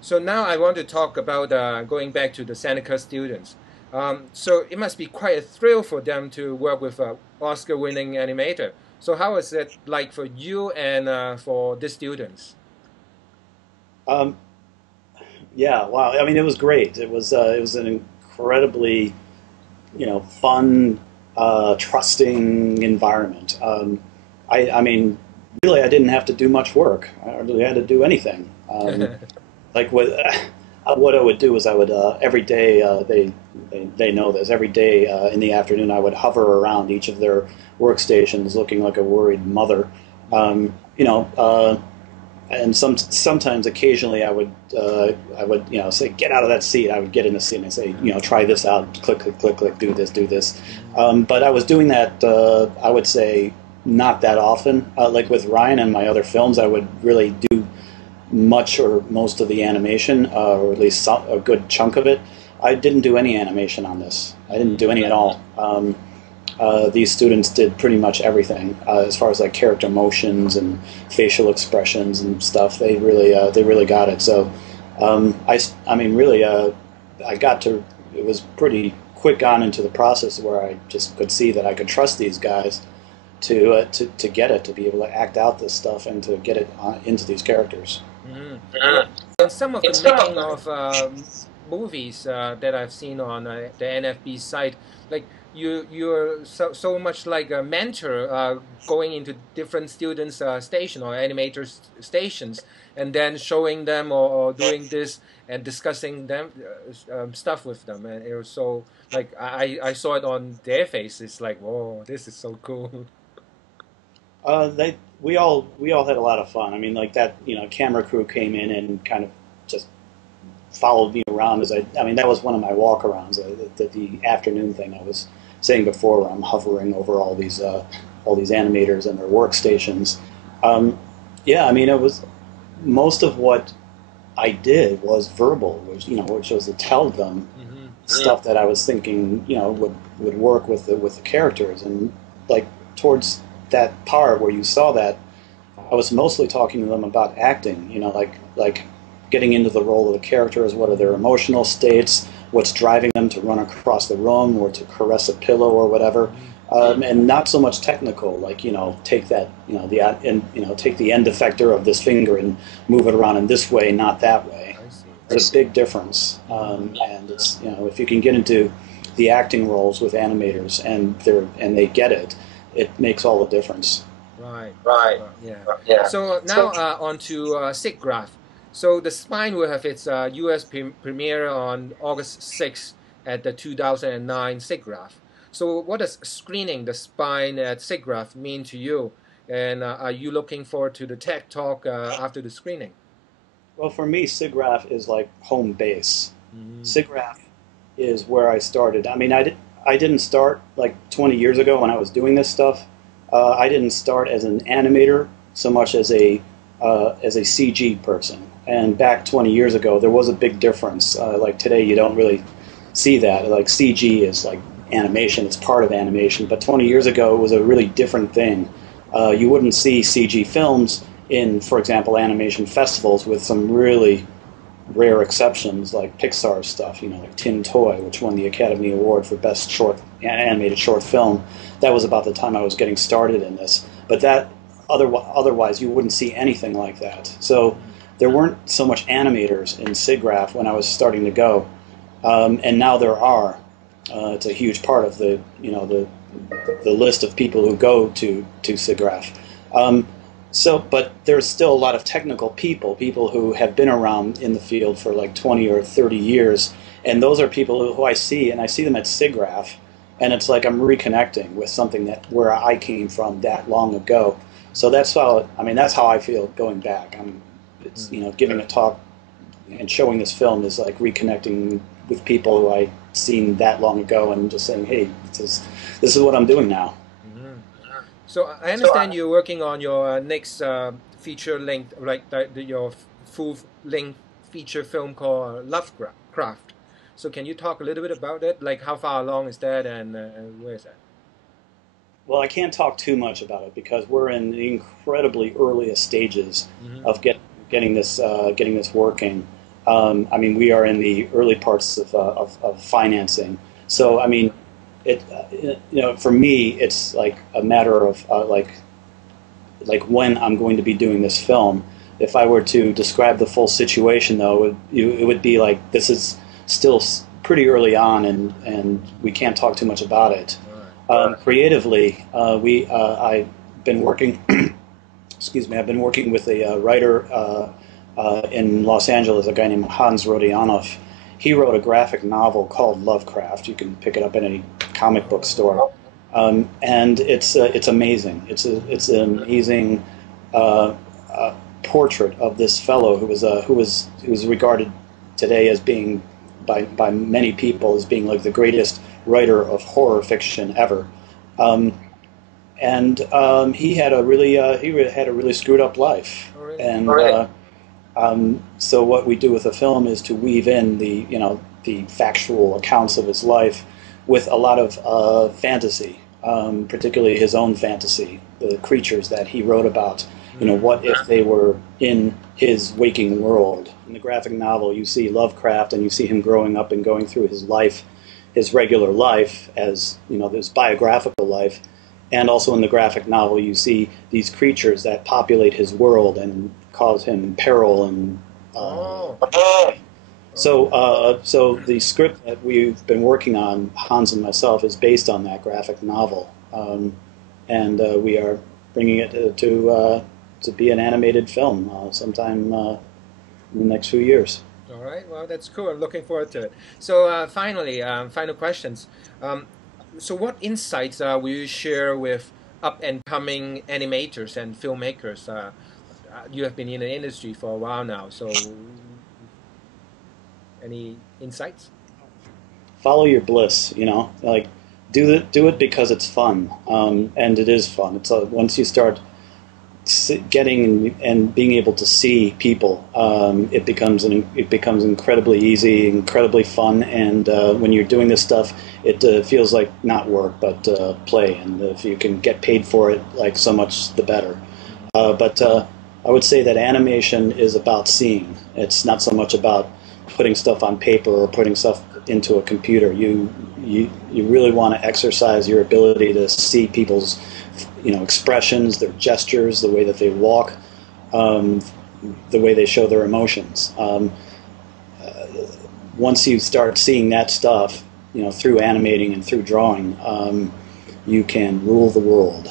So now I want to talk about going back to the Seneca students. So it must be quite a thrill for them to work with a Oscar-winning animator. So how is it like for you and for the students? Um, yeah, wow. I mean, it was great. It was an incredibly, fun, trusting environment. I mean, really, I didn't have to do much work. I hardly had to do anything. Like what I would do is I would every day they know this every day in the afternoon I would hover around each of their workstations looking like a worried mother. You know. And sometimes occasionally I would say get out of that seat. I would get in the seat and I'd say try this out, click click click click, do this. But I was doing that I would say not that often. Like with Ryan and my other films, I would really do much or most of the animation, or at least a good chunk of it. I didn't do any animation on this. I didn't do any at all. These students did pretty much everything as far as like character motions and facial expressions and stuff. They really got it. So I mean really I got to it was pretty quick on into the process where I just could see that I could trust these guys to get it, to be able to act out this stuff and to get it into these characters. Mhm. In some of the making of movies that I've seen on the NFB site, like you're so much like a mentor going into different students' station or animators' stations, and then showing them or doing this and discussing them stuff with them, and it was so like I saw it on their faces, like whoa, this is so cool. They we all had a lot of fun. I mean, like that, camera crew came in and kind of just followed me around as I mean, that was one of my walk-arounds, the afternoon thing I was saying before, where I'm hovering over all these animators and their workstations. Um, yeah, I mean, it was most of what I did was verbal, which was to tell them Hmm. stuff that I was thinking, would work with the characters, and like towards that part where you saw that, I was mostly talking to them about acting, like getting into the role of the characters, what are their emotional states, what's driving them to run across the room or to caress a pillow or whatever, and not so much technical, like take that, take the end effector of this finger and move it around in this way, not that way. I see. There's a big difference, Hmm. and it's if you can get into the acting roles with animators and they get it, it makes all the difference. Right. Yeah. So now on to SIGGRAPH. So the Spine will have its US premiere on August 6th at the 2009 SIGGRAPH. So what does screening the Spine at SIGGRAPH mean to you? And are you looking forward to the tech talk after the screening? Well, for me, SIGGRAPH is like home base. Mm-hmm. SIGGRAPH is where I started. I mean, I didn't start like 20 years ago when I was doing this stuff. I didn't start as an animator so much as a CG person. And back 20 years ago, there was a big difference. Like today, you don't really see that. Like CG is like animation; it's part of animation. But 20 years ago, it was a really different thing. You wouldn't see CG films in, for example, animation festivals, with some really rare exceptions like Pixar stuff, like Tin Toy, which won the Academy Award for Best Short Animated Short Film. That was about the time I was getting started in this. But otherwise, you wouldn't see anything like that. So there weren't so much animators in SIGGRAPH when I was starting to go, and now there are. It's a huge part of the list of people who go to SIGGRAPH. But there's still a lot of technical people who have been around in the field for like 20 or 30 years, and those are people who I see, and I see them at SIGGRAPH, and it's like I'm reconnecting with something that where I came from that long ago. So that's how I feel going back. It's giving a talk and showing this film is like reconnecting with people who I seen that long ago, and just saying, hey, this is what I'm doing now. Mm-hmm. So I understand you're working on your next feature length, like your full length feature film called Lovecraft. So can you talk a little bit about it? Like how far along is that, and where is that? Well, I can't talk too much about it because we're in the incredibly earliest stages Mm-hmm. of getting this working. I mean, we are in the early parts of financing. So, I mean, for me, it's like a matter of like when I'm going to be doing this film. If I were to describe the full situation, though, it would be like this is still pretty early on, and we can't talk too much about it. Creatively, I've been working. Excuse me. I've been working with a writer in Los Angeles, a guy named Hans Rodionov. He wrote a graphic novel called Lovecraft. You can pick it up in any comic book store, and it's amazing. It's an amazing portrait of this fellow who was regarded today as being by many people as being like the greatest writer of horror fiction ever. He had a really screwed up life, Oh, really? and so what we do with the film is to weave in the factual accounts of his life with a lot of fantasy, particularly his own fantasy, the creatures that he wrote about. What if they were in his waking world? In the graphic novel, you see Lovecraft, and you see him growing up and going through his life, his regular life, as his biographical life. And also in the graphic novel, you see these creatures that populate his world and cause him peril. And so the script that we've been working on, Hans and myself, is based on that graphic novel, and we are bringing it to be an animated film sometime in the next few years. All right. Well, that's cool. I'm looking forward to it. So finally, final questions. So what insights will you share with up-and-coming animators and filmmakers? You have been in the industry for a while now, so any insights? Follow your bliss. Like do it because it's fun, and it is fun. It's once you start getting and being able to see people, it becomes incredibly easy, incredibly fun, and when you're doing this stuff, it feels like not work but play, and if you can get paid for it, like so much the better. But I would say that animation is about seeing. It's not so much about putting stuff on paper or putting stuff into a computer. You really want to exercise your ability to see people's expressions, their gestures, the way that they walk, the way they show their emotions. Once you start seeing that stuff, through animating and through drawing, you can rule the world.